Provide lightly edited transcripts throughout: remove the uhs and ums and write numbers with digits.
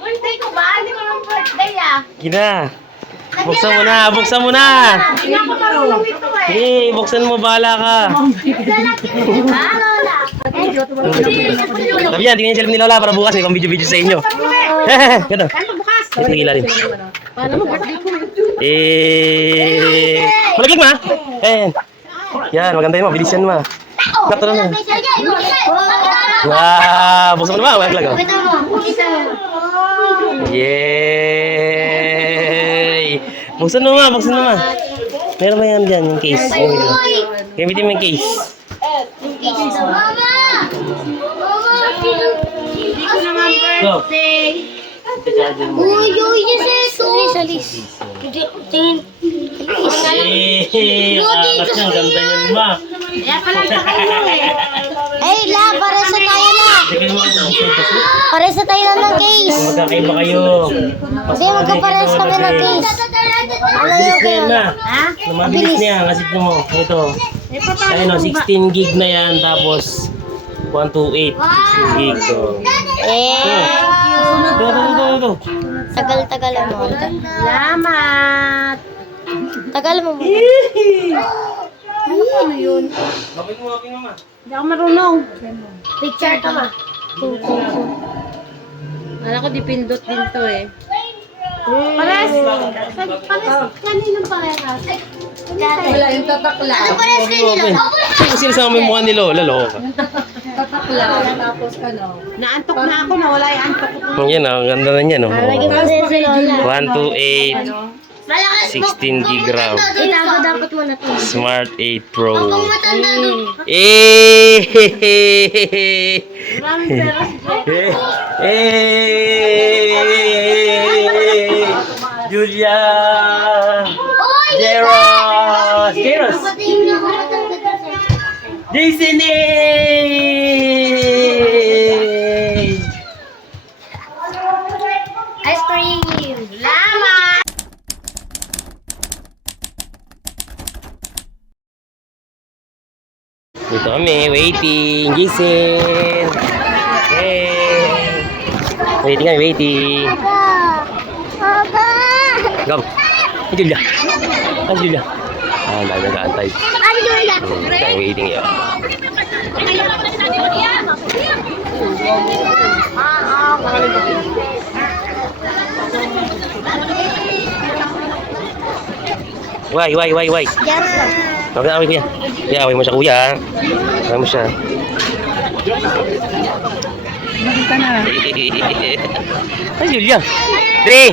Birthday ko ba? Hindi ko ng birthday ah. Gina. Buksan mo na, buksan mo na. Hindi ako marunong ito eh. Eh, buksan mo, bahala ka. Ah, Lola. Sabi yan, tingnan yung cellphone ni Lola para bukas may pang video-video sa inyo. Ganda. Ano bukas? Ito ilalim. Paano mo birthday ko? Malagig ma. Yan, maganda yun ma. Bilisan ma. Nakto na. Wow, buksan mo na ma. Malaglag. Yay! Buksan mo ma, buksan mo ma. Meron ba yan dyan, yung case? Gamitin mo yung case. Mama! Hindi ko naman birthday. Uy, salis. Tingin. Akas niyang ganda yan ma. Kaya pala sa kayo eh. Ay, la, para sa tayo la. Para sa tayo lang ng case. Magkakaiba kayo. Hindi, magkapares kami ng case. Ano yung kayo? Ha? Mabilis niya, kasi mo. Ito. Ayun o, 16 gig na yan, tapos 128. 16 gig. So. Ito. Tagal mo. Salamat. Tagal mo. Ano yun? Bakit mo aking mama? Hindi ako marunong. Picture ka ma. Alam ko dipindot din to eh. Pares. Kaninong parehas? Wala yung tatakla. Ano pares kayo nila? Sino sa yung mukha ni Lola, Lola? Tatakla. Tapos ano? Naantok na ako, nawala yung antok ko. Yan o, ang ganda na yan o. Lagi mo sa Lola. 128. 16 gig RAM. Itago dapat mo na to. Smart 8 Pro. Matanda doon. Maraming pera si Julia! Jeros! Jason! Ice cream. Salamat! Dito kami, waiting. Jason! Waiting kami, waiting. Go! Ay, Julia! Ay, Julia! Ah, dahil nag-aantay. Tayo waiting yun. Why? Huwag na away kuya. Kuya, away mo siya kuya. Away mo siya. Hindi ka na. Ay, Julia. Dre!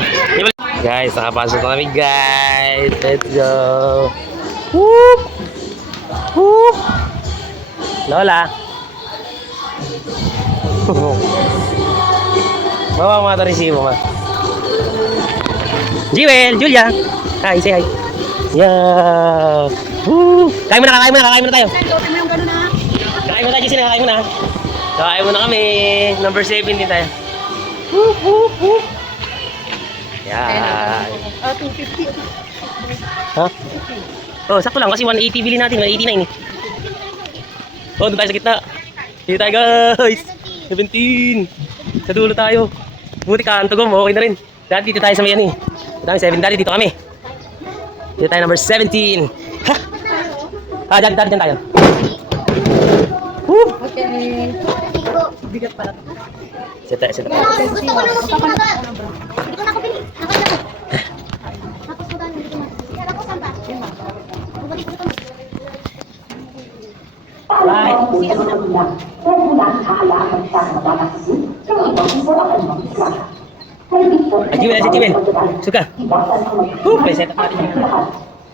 Guys, nakapasok na kami guys. Let's go. Whoop! Whoop! Lola. Mama, mga tarisibo ma. Jewel, Julia. Hi, say hi. Yeah. Woo! Kain muna tayo. Kain muna, Jessy, kain muna. Kain muna kami. Number 17 tayo. Woo! Yan. 250. Ha? Oh, sakto lang kasi 180 bilhin natin, 189 eh. Oh, doon tayo sa gitna. Dito tayo guys. 17. Sa dulo tayo. Buti ka, antugom, okay na rin. Dati dito tayo sa may ano eh. Dito 7, dati dito kami. Dito tayo number 17. Ha? Ah, dyan tayo. Woo! Okay. Bigat pala. Seta. Gusto ko na magpapalabas. Hindi ko nakabili. Nakabili. Tapos ko dahil hindi ko na. Kaya ako saan ba? Bumalik ko kami. Bye. Ay, Jiwel. Suka. May set up natin.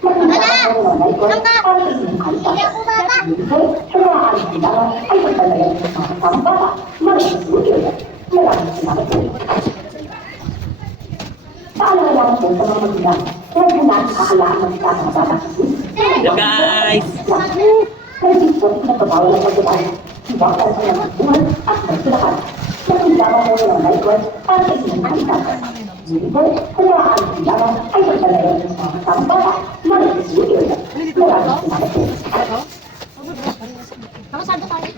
Wala! Saan ka? Hindi ako bata. Hello guys. Ano saan ba tayo?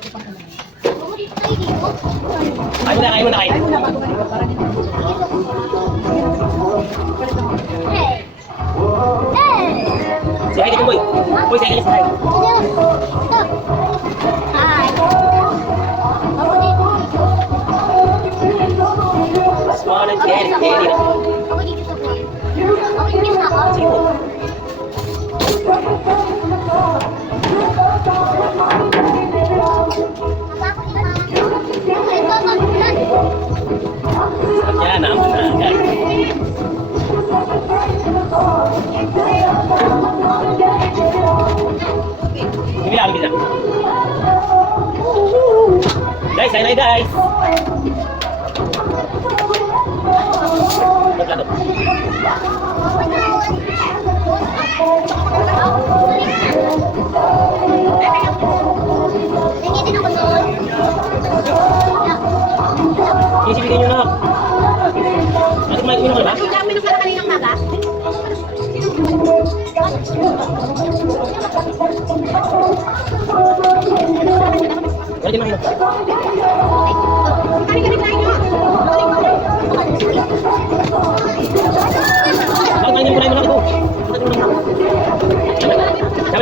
Uy, sige, sige. Hi. Ako dito. Small and carry. Ako dito sa boy. Ako dito na ako. Sige po. Yan, naman na. Bilang, bilang. Guys, ayun na guys. Ba't lato? Isipin nyo na. Bakit may uminom ka ba? Hindi kami nung kaninang maga. Wala din makinom. Bakit makinom ko na yung mga ito? Kami. Sakit.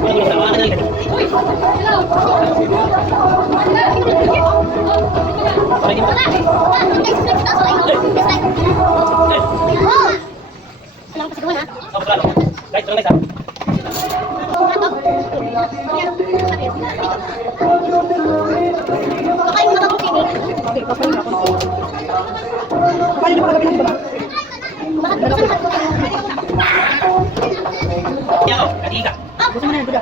Wala ka na lang. Wala din mo. Guys, tulong guys ha. Yan o, katiga. Gusto mo na yan, Buda.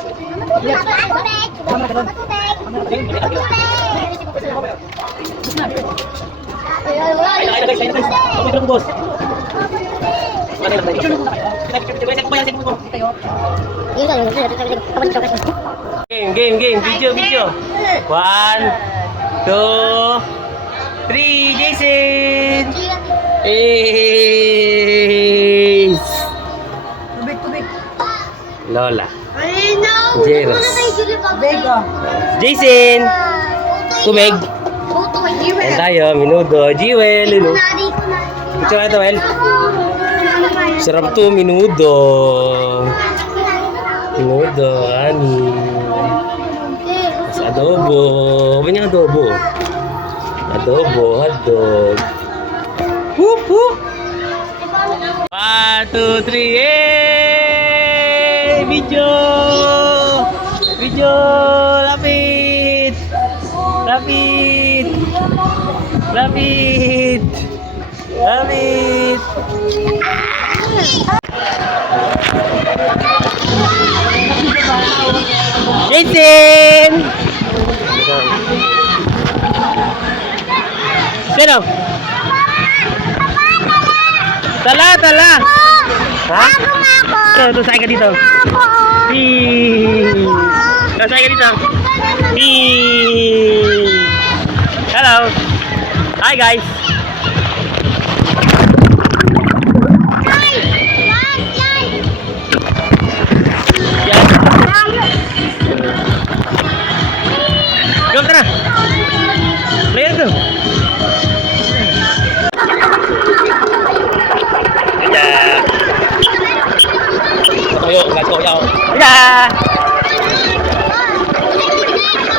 Ayun na guys. Ako ito boss. Ano lang tayo? Picture mo. Game. Video. 1, 2, 3, Jason! Ace! Tubig. Lola. Ay, no! Jeros. Tubig, oh. Jason! Tubig. Ayan tayo, minudo. Jewel, Lulu. Picture na ito, Well. Sarap to, minudo. Minudo, ani. Tapos adobo. Ano yung adobo? Adobo, hotdog. Whoop, whoop. 1, 2, 3, hey! Video! Lapit! Jason! Sino? Tala! Ha? Ito, sakay ka dito. Sakay ka dito. Hello! Hi guys! Yan. Go, tara! Player go! Ayan! Tayo, let's go, yaw! Ayan!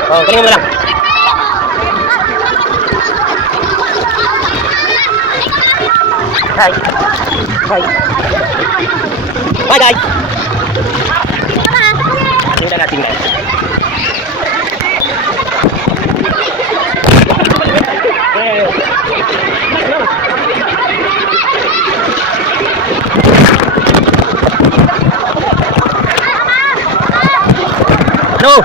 Oh, galing mo lang! Hi! Bye guys! Tingnan natin guys. No!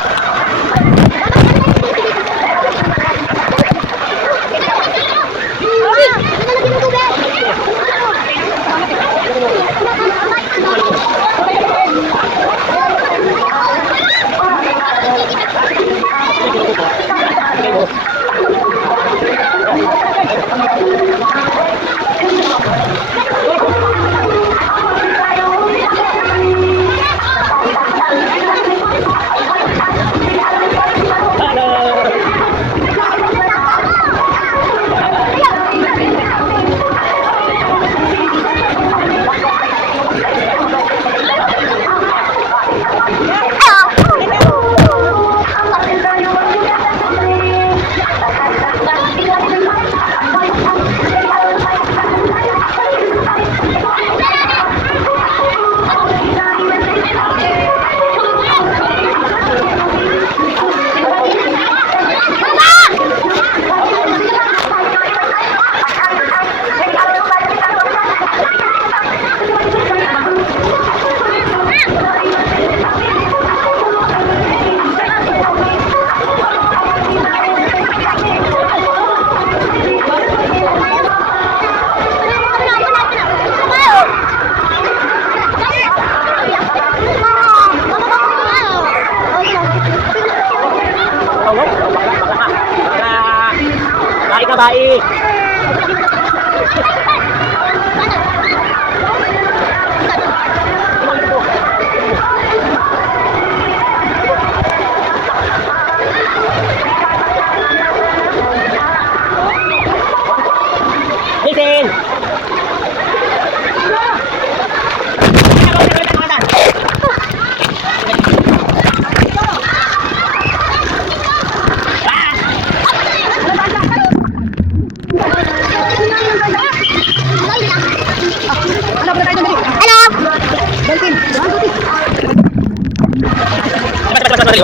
babae. Listen!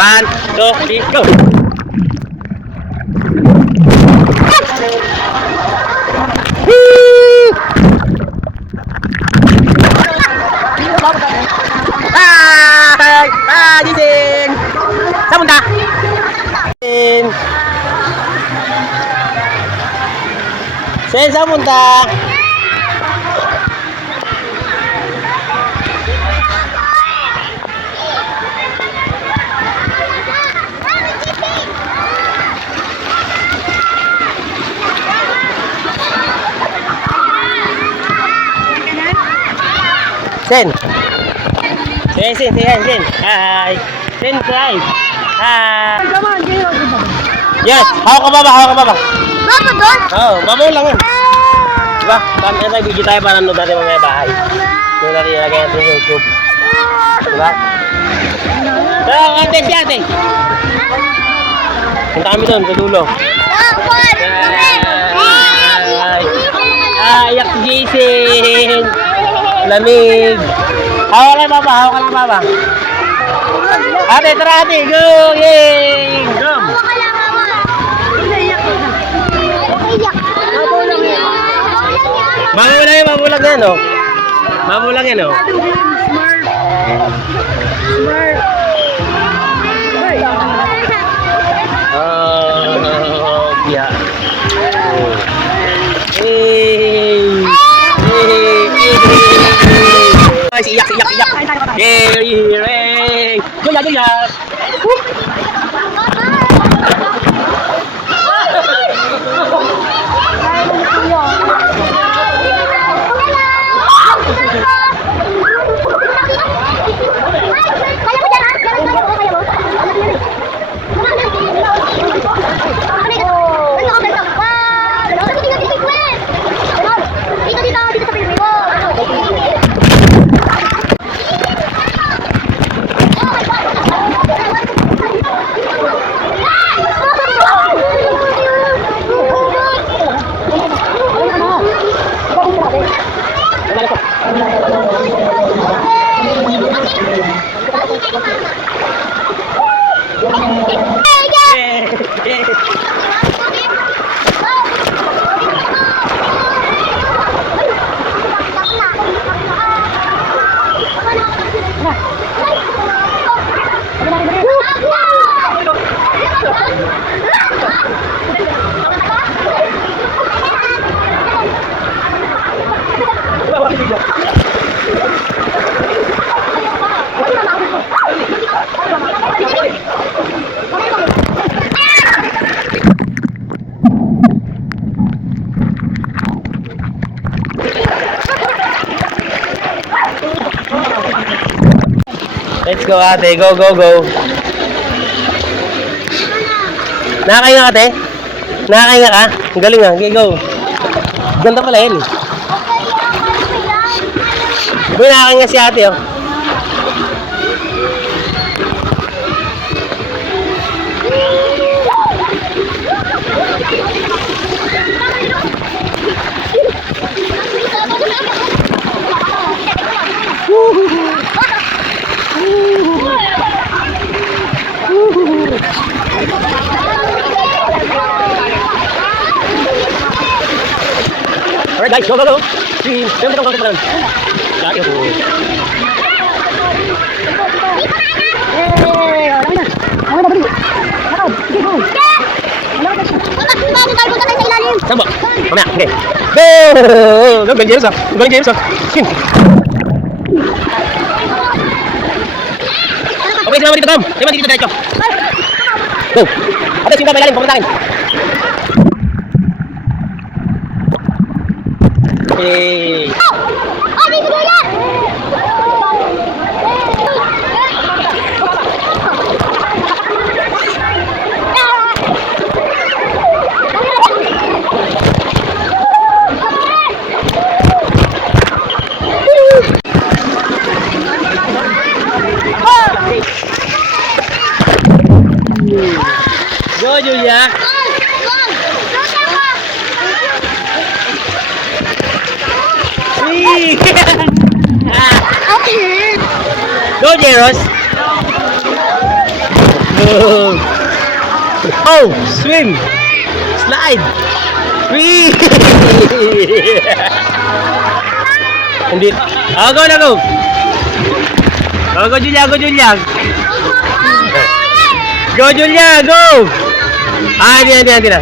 One, two, three, go! Jason! Saan punta? Sen, saan punta? Sen. Sen. Hi. Sen, hi. Hi. Yes, hawak ka baba. Baba doon? Oo, babaw lang yan. Diba? Tayo video tayo para nanood natin mga bahay. Doon natin ilagay natin sa YouTube. Diba? Tara, contest yan, ate. Punta kami doon, sa dulo. Iyak si Jason. Lamig. Hawak lang baba. Ate, tara ate. Go! Yay! Go! Mamulang yan, oh. Mamulang yan, oh. Smart. Oh, yeah. Iyak. Yay! Goya! Let's go ate, go. Nakakainga ka ate? Nakakainga ka? Ang galing ah, okay, go. Ganda pala yan eh. Uy, nakakainga si ate oh. Alright guys, go. Stream. Meron ka lang. Lagi ako. Sabo. Mamaya, okay. Go! Galing James ah. Okay, sinama dito Tom. Sinama dito diretso. Go! Ate, sinama ilalim, pumunta akin. Hey. Oh, dito ba yan? Go, Julia. Whee! Go, Jeros. Go. Oh, swim. Slide. Whee! Hindi. Oh, go na, go. Oh, go, Julia, go, Julia. Go, Julia, go. Ah, hindi na.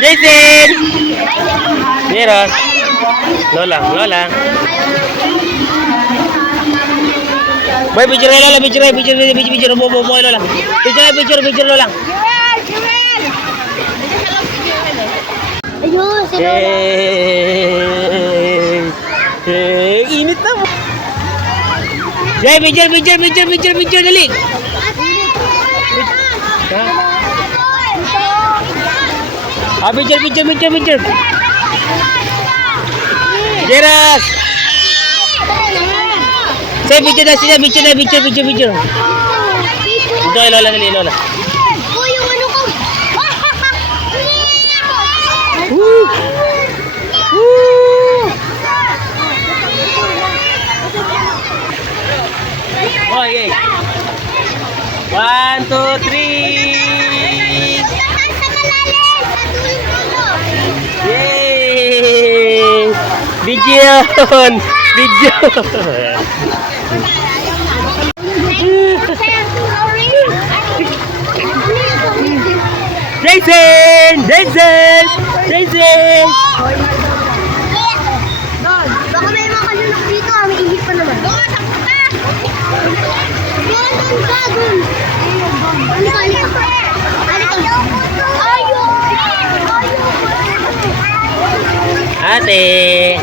Jason! Jeros. Lola. Boy, picture kay Lola, picture. Bobo kay Lola. Picture Lola. Ayun, si Lola. Init na mo. Jay, picture, dali. Ah, picture. Jeros. Say, picture na sila, picture. Ito kay Lola, dali, Lola. Oh, yung ano ko. Woo! Woo! Okay. 1, 2, 3. Yay! Video! Jason! Baka may mga kalunok dito, may ihip pa naman. Doon. Ate!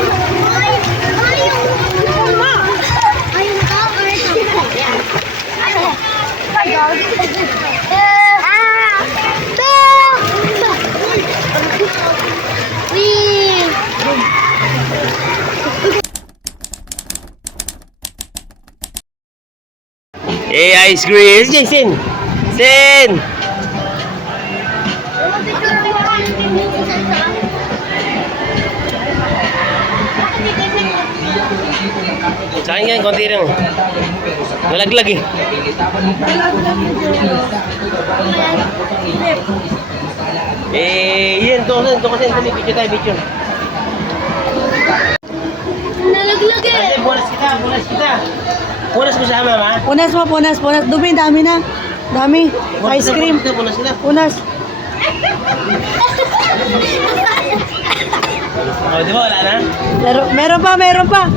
Hey, ice cream! Jason! Sen! Sa akin yan, konti lang. Nalaglag eh. Yan, ito kasi dali, picture. Nalaglag eh. Ay, bulas kita. Punas mo sama, ma? Punas. Dumi, dami na. Dami. Ice cream. Punas kita. Punas. Oh, di ba wala na? Meron pa.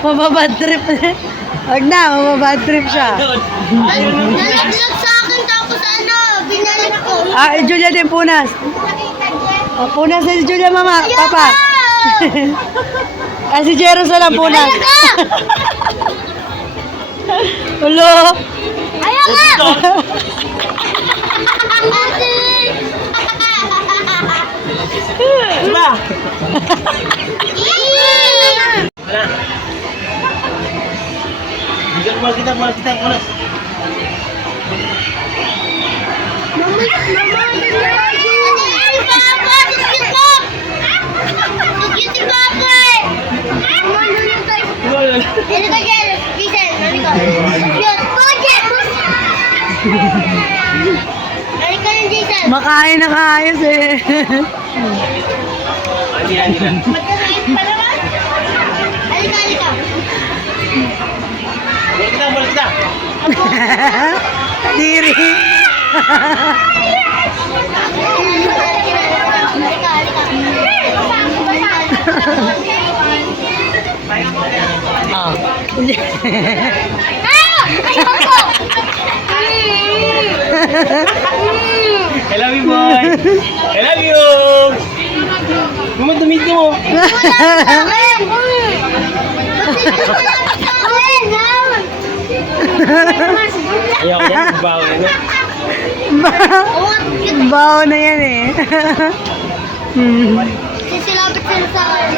Mababad trip. Wag na, mababad trip siya. Nalaglag sa akin tapos ano, binalik ko. Ah, Julia din, punas. Oh, punas na si Julia, mama. Papa. Ah, si Jeros na lang punas. Ulo. Ayaw nga! Diba? Wala. Bigyan mo kita. Ini kayo nakaayos eh. Hindi na. Magkakait pa naman. Halika, halika. Balik kita. Diri. Halika, halika. Oh. Ayoko! I love you, boy. I love you. Dumit mo. Ayaw ko yan. Bawa na yan. Bao na yan eh. Sisilapit sila sa akin.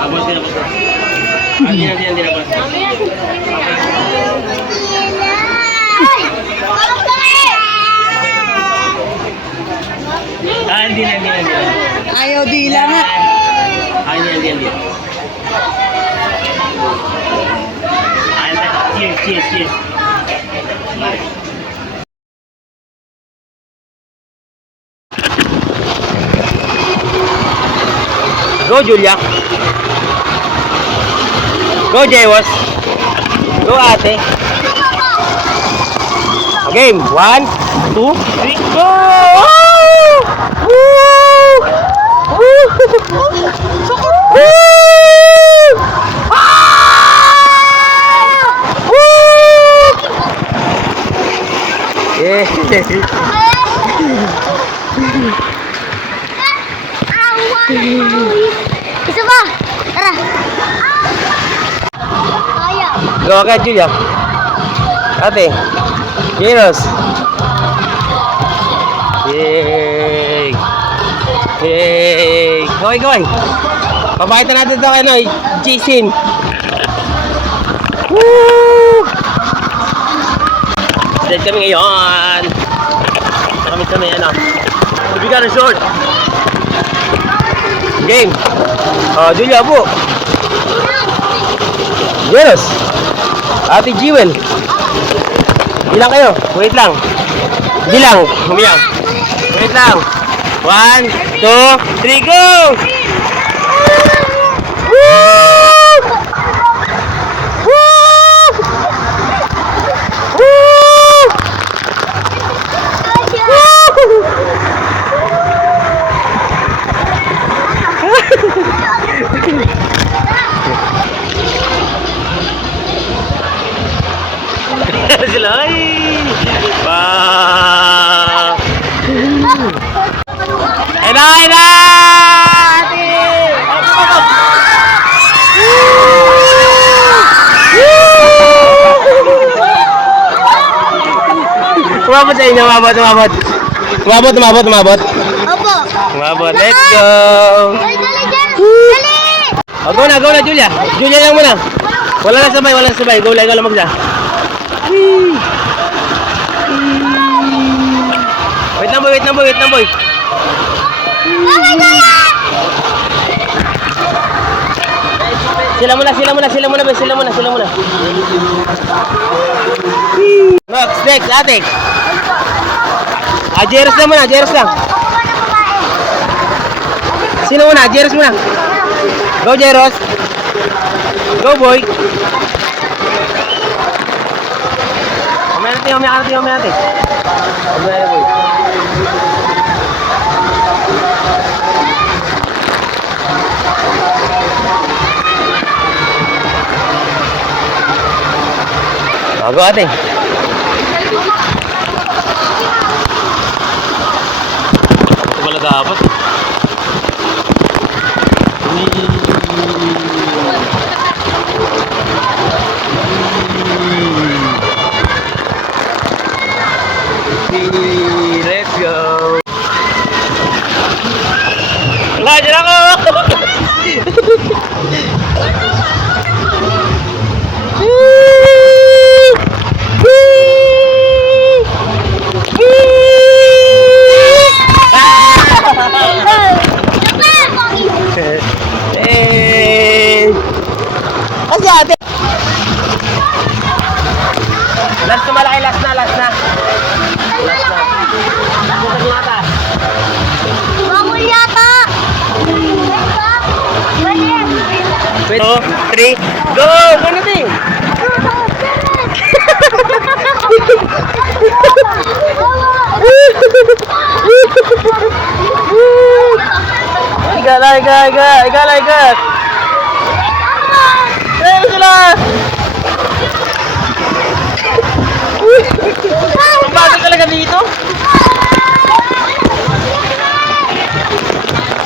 Abos din, abos din. Hindi na, abos. Hindi na. Ayaw dila nga. Hindi. Cheers. Go, Julia. Go, Jaywas. Go, ate. Game. 1, 2, 3, go! Woo! Woo! Woo! Ah! Woo! Yeah. Isa ba? Tara. Kaya. Go, okay, Julia. Ate. Kiros. Yay! Yay! Gawin! Papakita natin ito kay Jason. Woo! Dead kami ngayon. Kami ano. Ibigan ng short. Game. Julia po. Yes. Ate Jewel. Bilang kayo. Wait lang. Bilang. Humiyak. Wait lang. 1, 2, 3, go! Woo! Woo! Woo! Sila ay! Ina! Ate! Umabot sa inyo, umabot. Opo. Umabot, let's go! Dali, dali, dali. Go na, Julia. Julia lang muna. Wala na sabay. Go lang magsa. Wait lang, boy. Oh my God! Sila muna. Next, ate. Jeros lang muna. Sino muna? Jeros muna. Go, Jeros. Go, boy. Mamaya natin. Mamaya, boy. Go, ate. Ito pala dapat. Let's go. Dyan ako. Last na malaki, last na. Ang malaki. Bukas mata. Bangol yata. Wait, 2, 3, go! Ano din? Iga. Ayun sila! Ang bagal talaga dito.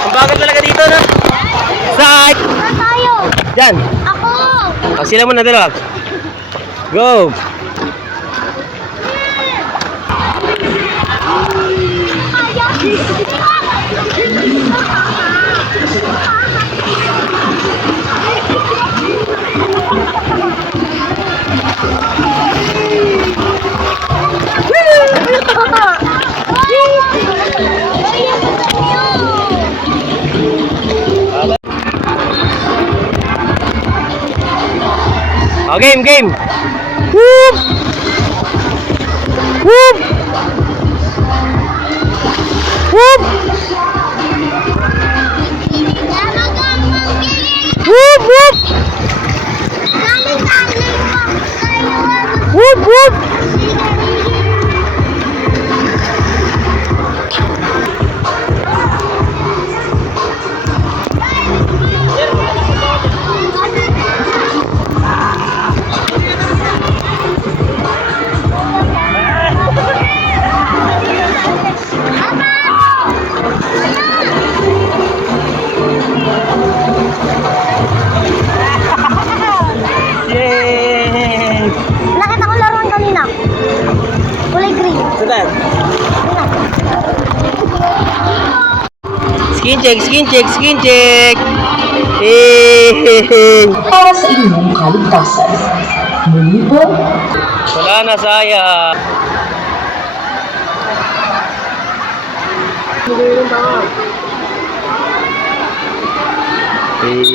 Ang bagal talaga dito, no? Side! Saan tayo? Diyan! Ako. O, sila muna dalawa. Go! O, game! Whoop! Whoop! Whoop! Whoop! Whoop! Whoop! Whoop! Yay! Nakita ko laruan kanina. Kulay green. Saan? Skin check! Hey! Para sa inyong kaligtasan. Muli po, Wala na, sayang. Peace.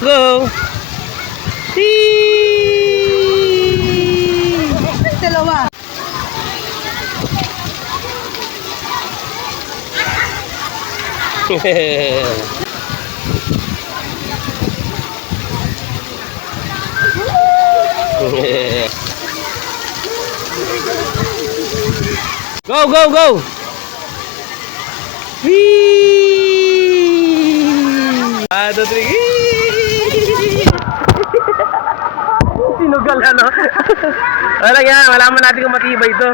Go! Dalawa. Go! Whee! 1, 2, 3. Sinugal ano? Wala yan, malaman natin kung matibay ito.